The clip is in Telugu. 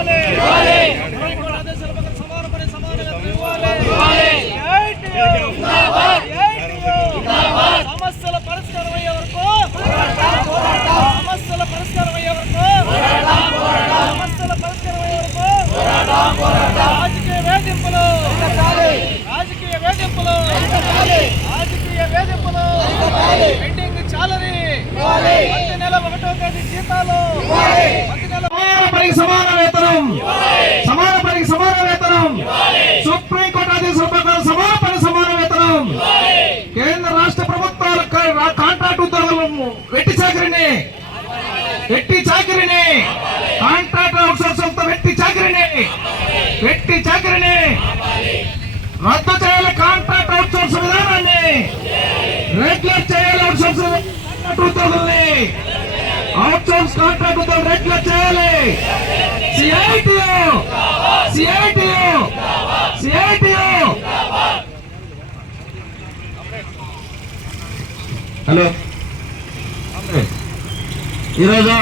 বলে వేతనం సమాన పనికి సమాన వేతనం సుప్రీంకోర్టు ఆదేశాల ప్రకారం సమాన పని సమాన వేతనం కేంద్ర రాష్ట్ర ప్రభుత్వాల కాంట్రాక్ట్ ఉద్యోగులను వెట్టి చాకరిని. వెట్టి చాకరిని. కాంట్రాక్ట్ అవుట్సోర్సింగ్తో వెట్టి చాకరిని. వెట్టి చాకరిని. రద్దు చేయాలి కాంట్రాక్ట్ అవుట్సోర్స్ విధానాన్ని. రెగ్యులర్ చేయాలి అవుట్సోర్స్ కాంట్రాక్ట్ ఉద్యోగుల్ని. అవుట్సోర్స్ కాంట్రాక్ట్ ఉద్యోగులు రెగ్యులర్ చేయాలి. సిఐటియు సిఐటియు సిఐటియు హలో ఈరోజు